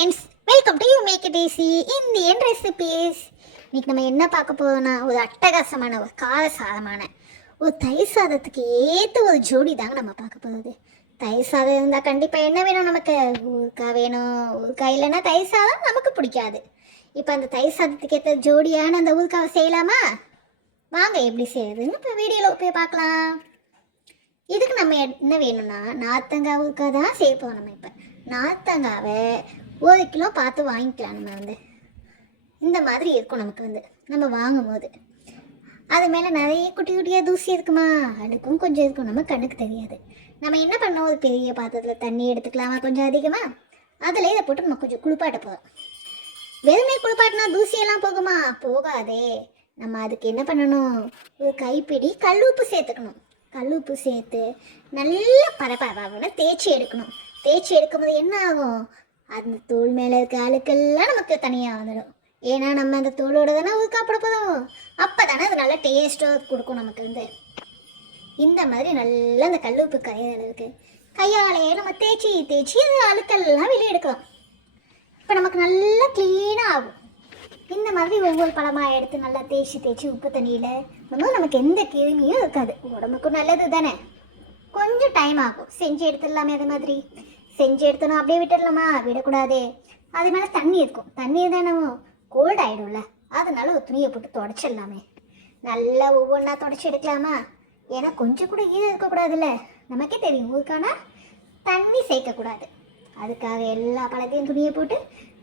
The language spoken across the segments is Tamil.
Friends welcome to you make it easy Indian recipes இன்னைக்கு நம்ம என்ன பார்க்க போறோம்னா ஒரு அட்டகாசமான ஒரு கார சாதமான ஒரு தயிர் சாதத்துக்கு ஏற்ற ஒரு ஜோடி தாங்க நம்ம பார்க்க போகிறது தயிர் சாதம் இருந்தால் கண்டிப்பாக என்ன வேணும் நமக்கு? ஊறுக்காய் வேணும். ஊறுக்காய் இல்லைன்னா தயிர் சாதம் நமக்கு பிடிக்காது. இப்போ அந்த தயிர் சாதத்துக்கு ஏற்ற ஜோடியான அந்த ஊருக்காவை செய்யலாமா? வாங்க எப்படி செய்யுதுன்னு இப்போ வீடியோவில் போய் பார்க்கலாம். இதுக்கு நம்ம என்ன வேணும்னா நார்த்தங்காய் ஊறுக்காய் தான் சேர்ப்போம் நம்ம இப்போ. நார்த்தங்காவை ஒரு கிலோ பார்த்து வாங்கிக்கலாம். நம்ம வந்து இந்த மாதிரி இருக்கும் நமக்கு வந்து. நம்ம வாங்கும் போது அது மேலே நிறைய குட்டி குட்டியாக தூசி இருக்குமா? அதுக்கும் கொஞ்சம் இருக்கும். நம்ம கண்ணுக்கு தெரியாது. நம்ம என்ன பண்ணோம்? ஒரு பெரிய பாத்திரத்தில் தண்ணி எடுத்துக்கலாமா? கொஞ்சம் அதிகமாக அதில் இதை போட்டு நம்ம கொஞ்சம் குளிப்பாட்ட போகிறோம் வெறுமே குளிப்பாட்டினா தூசியெல்லாம் போகுமா? போகாதே. நம்ம அதுக்கு என்ன பண்ணணும்? ஒரு கைப்பிடி கல் உப்பு சேர்த்துக்கணும். கல் உப்பு சேர்த்து நல்லா பரபரப்பாக தேய்ச்சி எடுக்கணும். தேய்ச்சி எடுக்கும்போது என்ன ஆகும்? அந்த தோல் மேலே இருக்க அழுக்கெல்லாம் நமக்கு தனியாக வந்துடும் ஏன்னா நம்ம அந்த தோலோட தானே சாப்பிட போதும் அப்போ தானே அது நல்லா டேஸ்ட்டாக கொடுக்கும் நமக்கு வந்து. இந்த மாதிரி நல்லா அந்த கல் உப்பு கரையிற அளவுக்கு கையாலேயே நம்ம தேய்ச்சி தேய்ச்சி அந்த அழுக்கெல்லாம் வெளியே எடுக்கலாம். இப்போ நமக்கு நல்லா க்ளீனாக ஆகும். இந்த மாதிரி ஒவ்வொரு பழமாக எடுத்து நல்லா தேய்ச்சி தேய்ச்சி உப்பு தண்ணியில் நம்ம நமக்கு எந்த கிருமியும் இருக்காது. உடம்புக்கும் நல்லது தானே கொஞ்சம் டைம் ஆகும். செஞ்சு எடுத்துடலாமே அது மாதிரி. செஞ்சு எடுத்தணும் அப்படியே விட்டுடலாமா விடக்கூடாதே. அது மேலே தண்ணி இருக்கும். தண்ணி தானே கோல்ட் ஆகிடும்ல அதனால ஒரு துணியை போட்டு தொடச்சிடலாமே. நல்லா ஒவ்வொன்றா தொடச்சி எடுக்கலாமா? ஏன்னா கொஞ்சம் கூட ஈரம் இருக்கக்கூடாதுல்ல. நமக்கே தெரியும் ஊருக்கானா தண்ணி சேர்க்கக்கூடாது. அதுக்காக எல்லா பழத்தையும் துணியை போட்டு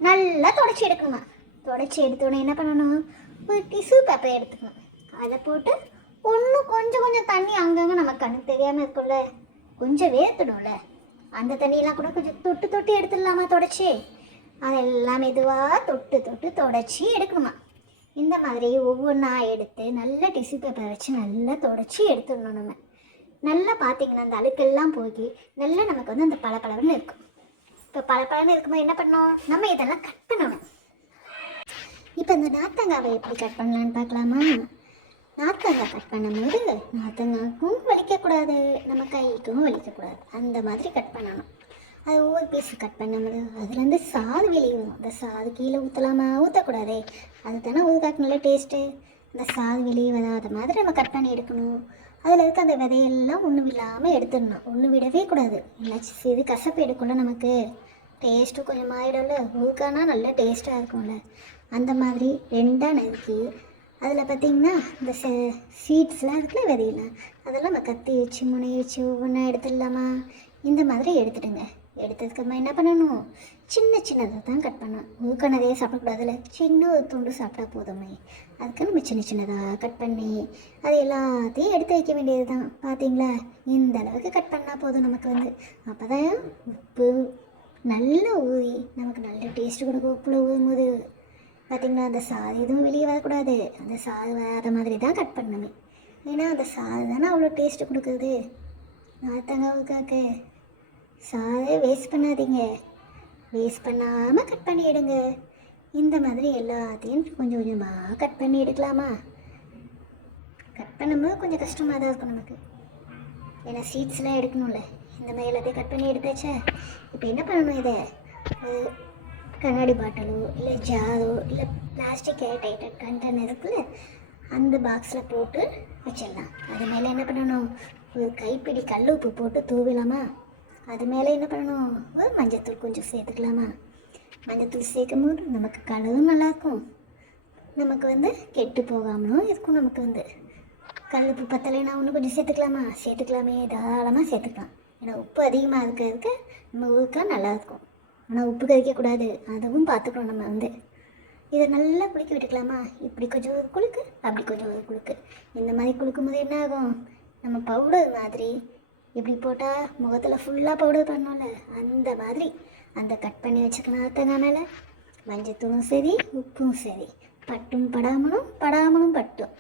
நல்லா தொடச்சி எடுக்கணுமா? தொடச்சி எடுத்தோடனே என்ன பண்ணணும்? ஒரு டிஷ்யூ பேப்பரை எடுத்துக்கணும். அதை போட்டு ஒன்றும் கொஞ்சம் கொஞ்சம் தண்ணி அங்கங்கே நமக்கு கண்ணுக்கு தெரியாமல் இருக்கும்ல. கொஞ்சம் வேர்த்துடும்ல. அந்த தண்ணியெல்லாம் கூட கொஞ்சம் தொட்டு தொட்டு எடுத்துடலாமா தொடச்சி? அதெல்லாம் மெதுவாக தொட்டு தொட்டு தொடச்சி எடுக்கணுமா? இந்த மாதிரி ஒவ்வொன்றா எடுத்து நல்ல டிஷ்யூ பேப்பர் வச்சு நல்லா தொடச்சி எடுத்துடணும் நம்ம. நல்லா பார்த்தீங்கன்னா அந்த அழுக்கெல்லாம் போய் நல்லா நமக்கு வந்து அந்த பளபளன்னு இருக்கும். இப்போ பளபளன்னு இருக்கும்போது என்ன பண்ணணும்? நம்ம இதெல்லாம் கட் பண்ணணும். இப்போ இந்த நாத்தங்காவை எப்படி கட் பண்ணலான்னு பார்க்கலாமா? நார்த்தங்காய் கட் பண்ணும்போது நாற்றங்காக்கும் வலிக்கக்கூடாது நம்ம கைக்கும் வலிக்கக்கூடாது. அந்த மாதிரி கட் பண்ணணும். அது ஒவ்வொரு பீஸ் கட் பண்ணும்போது அதுலேருந்து சாது வெளியும் அந்த சாது கீழே ஊற்றலாமா ஊற்றக்கூடாதே அது தானே ஊறுகாக்கு நல்ல டேஸ்ட்டு அந்த சாது வெளியே வராத மாதிரி நம்ம கட் பண்ணி எடுக்கணும். அதில் இருக்க அந்த விதையெல்லாம் ஒன்றும் இல்லாமல் எடுத்துடணும். ஒன்றும் விடவே கூடாது. என்னாச்சு இது கசப்பு எடுக்கும்ல நமக்கு. டேஸ்ட்டும் கொஞ்சம் ஆகிடும்ல ஊறுகானா நல்ல டேஸ்ட்டாக இருக்கும்ல. அந்த மாதிரி ரெண்டாக நறுக்கி அதில் பார்த்தீங்கன்னா இந்த சீட்ஸ்லாம் இருக்குல்ல விதையெல்லாம் அதெல்லாம் நம்ம கத்தி வச்சு முனை வச்சு ஒவ்வொன்றா எடுத்துடலாமா? இந்த மாதிரி எடுத்துடுங்க. எடுத்ததுக்கப்புறமா என்ன பண்ணணும்? சின்ன சின்னதாக தான் கட் பண்ணணும். ஊக்கனதே சாப்பிடக்கூடாதுல்ல சின்ன ஒரு துண்டு சாப்பிட்டா போதுமே. அதுக்கு நம்ம சின்ன சின்னதாக கட் பண்ணி அது எல்லாத்தையும் எடுத்து வைக்க வேண்டியது தான். பார்த்தீங்களா? இந்த அளவுக்கு கட் பண்ணால் போதும் நமக்கு வந்து. அப்போ தான் உப்பு நல்லா ஊறி நமக்கு நல்ல டேஸ்ட் கொடுக்கும். உப்புல ஊறும் போது பார்த்திங்கன்னா அந்த சாறு எதுவும் வெளியே வரக்கூடாது. அந்த சாறு வராத மாதிரி தான் கட் பண்ணணுமே. ஏன்னா அந்த சாறு தானே அவ்வளோ டேஸ்ட்டு கொடுக்குது. நாத்தங்காவுக்காக்கு சாதே வேஸ்ட் பண்ணாதீங்க. வேஸ்ட் பண்ணாமல் கட் பண்ணிவிடுங்க இந்த மாதிரி எல்லாத்தையும் கொஞ்சம் கொஞ்சமாக கட் பண்ணி எடுக்கலாமா? கட் பண்ணும்போது கொஞ்சம் கஷ்டமாக தான் இருக்கும் நமக்கு. ஏன்னா சீட்ஸ்லாம் எடுக்கணும்ல. இந்த மாதிரி எல்லாத்தையும் கட் பண்ணி எடுத்தாச்சா? இப்போ என்ன பண்ணணும் இதை? கண்ணாடி பாட்டிலோ இல்லை ஜாரோ இல்லை பிளாஸ்டிக் ஏர்டைட்டட் கண்டெய்னர் இருக்குல்ல அந்த பாக்ஸில் போட்டு வச்சிடலாம். அது மேலே என்ன பண்ணணும்? ஒரு கைப்பிடி கல் உப்பு போட்டு தூவிடலாமா? அது மேலே என்ன பண்ணணும்? ஒரு மஞ்சத்தூள் கொஞ்சம் சேர்த்துக்கலாமா? மஞ்சத்தூள் சேர்க்கும் போது நமக்கு கலரும் நல்லாயிருக்கும். நமக்கு வந்து கெட்டு போகாமலும் இருக்கும் நமக்கு வந்து. கல் உப்பு பத்தலைன்னா ஒன்று கொஞ்சம் சேர்த்துக்கலாமா? சேர்த்துக்கலாமே. தாராளமாக சேர்த்துக்கலாம். ஏன்னா உப்பு அதிகமாக இருக்க இருக்க நம்ம ஊருக்கா நல்லாயிருக்கும். ஆனால் உப்பு கறிக்கக்கூடாது அதுவும் பார்த்துக்கணும் நம்ம வந்து. இதை நல்லா குளிக்க விட்டுக்கலாமா? இப்படி கொஞ்சம் ஒரு குளுக்கு அப்படி கொஞ்சம் ஒரு குளுக்கு. இந்த மாதிரி குலுக்கும் போது என்ன ஆகும்? நம்ம பவுடர் மாதிரி இப்படி போட்டால் முகத்தில் ஃபுல்லாக பவுடர் பண்ணோம்ல? அந்த மாதிரி. அந்த கட் பண்ணி வச்சுக்கலாம் அத்தங்க மேலே. மஞ்சத்தூளும் சரி உப்பும் சரி. பட்டும் படாமலும் படாமலும் பட்டும்.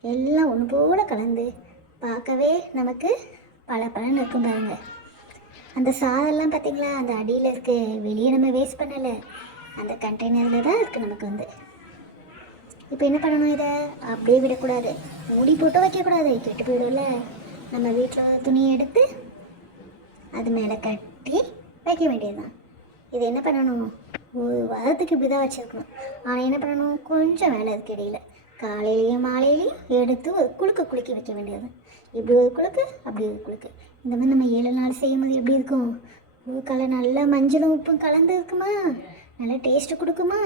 எல்லாம் ஒன்று போல கலந்து பார்க்கவே நமக்கு பல பலன் இருக்கும் பாருங்கள் அந்த சாதெல்லாம் பார்த்தீங்களா? அந்த அடியில் இருக்கு வெளியே நம்ம வேஸ்ட் பண்ணலை. அந்த கண்டெய்னரில் தான் இருக்குது நமக்கு வந்து. இப்போ என்ன பண்ணணும் இதை? அப்படியே விடக்கூடாது. மூடி போட்டு வைக்கக்கூடாது. கெட்டு போயிடும்ல. நம்ம வீட்டில் துணியை எடுத்து அது மேலே கட்டி வைக்க வேண்டியதுதான். இது என்ன பண்ணணும்? ஒரு வாரத்துக்கு இப்படி தான் வச்சுருக்கணும். ஆனால் என்ன பண்ணணும்? கொஞ்சம் வேலை இருக்கு இடையில. காலையிலையும் மாலையிலையும் எடுத்து ஒரு குழுக்க குலுக்கி வைக்க வேண்டியது. இப்படி ஒரு குழுக்கு அப்படி ஒரு குழுக்கு இந்த மாதிரி நம்ம ஏழு நாள் செய்யும்போது எப்படி இருக்கும்? பூக்களை நல்லா மஞ்சளும் உப்பும் கலந்து இருக்குமா? நல்லா டேஸ்ட்டு கொடுக்குமா?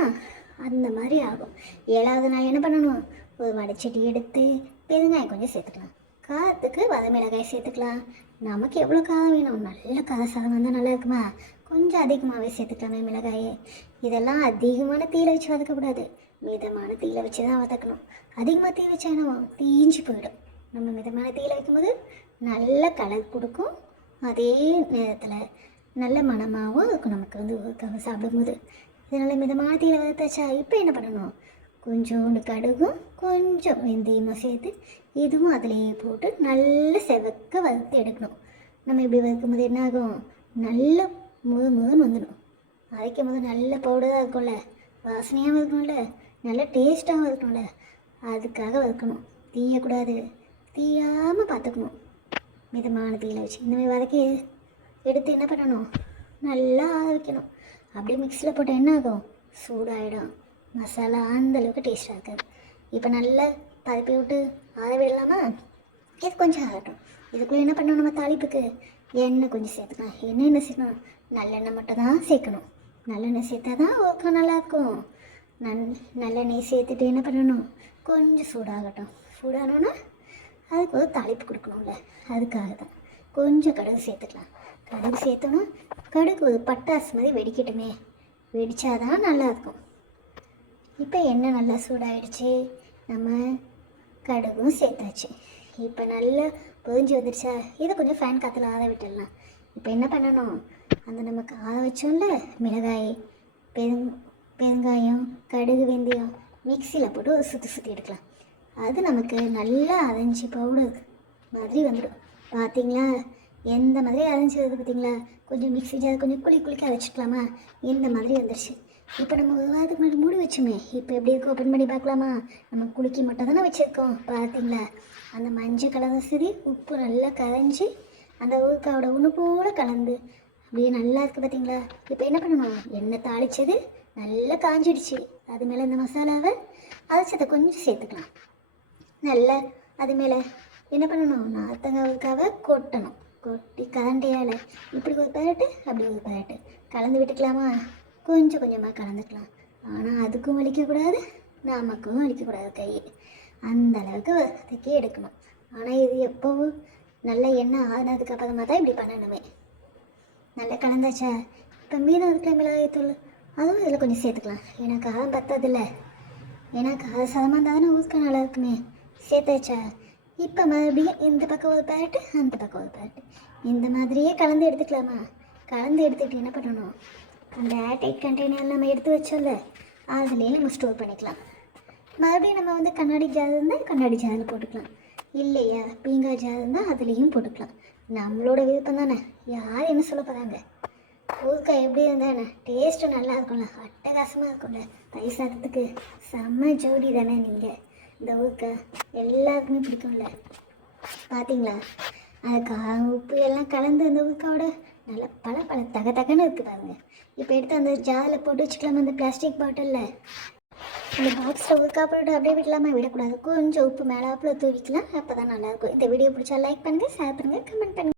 அந்த மாதிரி ஆகும். ஏழாவது நாள் என்ன பண்ணணும்? ஒரு வடைச்சட்டி எடுத்து பெருங்காயம் கொஞ்சம் சேர்த்துக்கலாம். காரத்துக்கு வதமிளகாய் சேர்த்துக்கலாம். நமக்கு எவ்வளோ காரம் வேணும்? நல்ல கார சாதம் வந்தால் நல்லா இருக்குமா? கொஞ்சம் அதிகமாகவே சேர்த்துக்கலாமே மிளகாயே. இதெல்லாம் அதிகமான தீயில வச்சு வதக்கக்கூடாது. மிதமான தீயில வச்சு தான் வதக்கணும் அதிகமாக தீ வச்சா என்னவோ? தீஞ்சு போயிடும். நம்ம மிதமான தீயில வைக்கும்போது நல்ல கலர் கொடுக்கும். அதே நேரத்தில் நல்ல மணமாகவும் இருக்கும் நமக்கு வந்து சாப்பிடும்போது. இதனால் மிதமான தீயில வதத்தாச்சா இப்போ என்ன பண்ணணும்? கொஞ்சோண்டு கடுகும் கொஞ்சம் வெந்தயமும் சேர்த்து இதுவும் அதிலேயே போட்டு நல்ல செவக்க வறுத்து எடுக்கணும். நம்ம இப்படி வறுக்கும் போது என்ன ஆகும் நல்ல முத முதன் வந்துடும். அரைக்கும் போது நல்ல பவுடராக இருக்கும்ல? வாசனையாகவும் இருக்கும்ல? நல்ல டேஸ்ட்டாகவும் இருக்கணும்ல. அதுக்காக வறுக்கணும் தீயக்கூடாது. தீயாமல் பார்த்துக்கணும் மிதமான தீயில் வச்சு. இந்த மாதிரி வதக்கி எடுத்து என்ன பண்ணணும்? நல்லா ஆற வைக்கணும். அப்படியே மிக்ஸியில் போட்டால் என்ன ஆகும்? சூடாகிடும் மசாலா அந்தளவுக்கு டேஸ்ட்டாக இருக்காது இப்போ நல்லா பதப்பி விட்டு ஆற விடலாமா? இது கொஞ்சம் ஆகட்டும் இதுக்குள்ளே என்ன பண்ணணும் நம்ம தாளிப்புக்கு? எண்ணெய் கொஞ்சம் சேர்த்துக்கலாம். எண்ணெய் என்ன சேர்க்கணும்? நல்லெண்ணெய் மட்டும் தான் சேர்க்கணும். நல்லெண்ணெய் சேர்த்தா தான் ஓகே நல்லாயிருக்கும் நன் நல்லெண்ணெய் சேர்த்துட்டு என்ன பண்ணணும்? கொஞ்சம் சூடாகட்டும். சூடானோன்னா அதுக்கு ஒரு தாளிப்பு கொடுக்கணும்ல. அதுக்காக தான். கொஞ்சம் கடுகு சேர்த்துக்கலாம். கடுகு சேர்த்தோன்னா கடுகு ஒரு பட்டாசு மாதிரி வெடிக்கட்டுமே. வெடித்தாதான் நல்லாயிருக்கும். இப்போ எண்ணெய் நல்லா சூடாகிடுச்சு நம்ம கடுகும் சேர்த்தாச்சு. இப்போ நல்லா பொதிஞ்சு வந்துடுச்சா இதை கொஞ்சம் ஃபேன் காற்றுல ஆற விட்டுடலாம். இப்போ என்ன பண்ணணும்? அந்த நமக்கு ஆற வச்சோம்ல மிளகாய் பெரும் பெருங்காயம் கடுகு வெந்தயம் மிக்சியில் போட்டு ஒரு சுற்றி சுற்றி எடுக்கலாம். அது நமக்கு நல்லா அரைஞ்சி பவுடர் மாதிரி வந்துடும். பார்த்தீங்களா எந்த மாதிரி அரைஞ்சி வருது பார்த்தீங்களா கொஞ்சம் மிக்ஸி ஜார் கொஞ்சம் குளி குளிக்க அரைச்சிக்கலாமா? இந்த மாதிரி வந்துடுச்சு இப்போ நம்ம ஒரு வாரத்துக்கு முன்னாடி மூடி வச்சோமே. இப்போ எப்படி இருக்கு? ஓப்பன் பண்ணி பார்க்கலாமா? நம்ம குளிக்க மட்டும் தானே வச்சுருக்கோம். பார்த்தீங்களா அந்த மஞ்சள் கலரும் சரி உப்பு நல்லா கரைஞ்சி அந்த ஊறுக்காவோட உணவு கலந்து அப்படியே நல்லா இருக்குது பார்த்தீங்களா இப்போ என்ன பண்ணணும்? எண்ணெய் தாளிச்சது நல்லா காஞ்சிடுச்சு. அது மேலே இந்த மசாலாவை அரைச்சதை கொஞ்சம் சேர்த்துக்கலாம். நல்லா அது மேலே என்ன பண்ணணும்? நார்த்தங்காய் கொட்டணும். கொட்டி கரண்டையால் இப்படி ஒரு பரட்டு அப்படி ஒரு பரட்டு. கலந்து விட்டுக்கலாமா? கொஞ்சம் கொஞ்சமாக கலந்துக்கலாம். ஆனால் அதுக்கும் வலிக்கக்கூடாது நமக்கும் வலிக்கக்கூடாது கை. அந்த அளவுக்கு வதக்கி எடுக்கணும். ஆனால் இது எப்போவும் நல்ல எண்ணெய் ஆனதுக்கு அப்புறமா தான் இப்படி பண்ணணுமே. நல்லா கலந்தாச்சா? இப்போ மீதம் இருக்கிற மிளகாய்த்தூள் அதுவும் இதில் கொஞ்சம் சேர்த்துக்கலாம். ஏன்னா காரம் பத்தாதில்ல. ஏன்னா கார சாதமாக இருந்தால் தானே ஊற்க நல்லா இருக்குமே. சேர்த்தாச்சா இப்போ மறுபடியும் இந்த பக்கம் ஒரு பேரட்டு அந்த பக்கம் ஒரு பேரட்டு இந்த மாதிரியே கலந்து எடுத்துக்கலாமா? கலந்து எடுத்துக்கிட்டு என்ன பண்ணணும்? அந்த ஏர்டைட் கண்டெய்னர் நம்ம எடுத்து வச்சோம்ல அதுலேயே நம்ம ஸ்டோர் பண்ணிக்கலாம். மறுபடியும் நம்ம வந்து கண்ணாடி ஜார் இருந்தால் கண்ணாடி ஜாரில் போட்டுக்கலாம். இல்லையா? பீங்காய் ஜார் இருந்தால் அதுலேயும் போட்டுக்கலாம். நம்மளோட விருப்பம் தானே. யார் என்ன சொல்ல போகிறாங்க ஊறுக்காய் எப்படி இருந்தானே டேஸ்ட்டும் நல்லா இருக்கும்ல அட்டகாசமாக இருக்கும்ல. தயிர் சாதத்துக்கு செம்ம ஜோடி தானே நீங்கள் இந்த ஊறுகாய் எல்லாருக்குமே பிடிக்கும்ல. பார்த்தீங்களா அது உப்பு எல்லாம் கலந்து அந்த ஊறுக்காவோட நல்லா பல பல தக தகன்னு இருக்குது பாருங்க. இப்போ எடுத்து அந்த ஜாரில் போட்டு வச்சுக்கலாமா? அந்த பிளாஸ்டிக் பாட்டிலில் அந்த பாக்ஸில் ஊருக்கா போட்டு அப்படியே விடலாமா? விடக்கூடாது. கொஞ்சம் உப்பு மேலாப்பில் தூவிக்கலாம். அப்போ தான் நல்லாயிருக்கும் இந்த வீடியோ பிடிச்சா லைக் பண்ணுங்கள் ஷேர் பண்ணுங்கள் கமெண்ட் பண்ணுங்கள்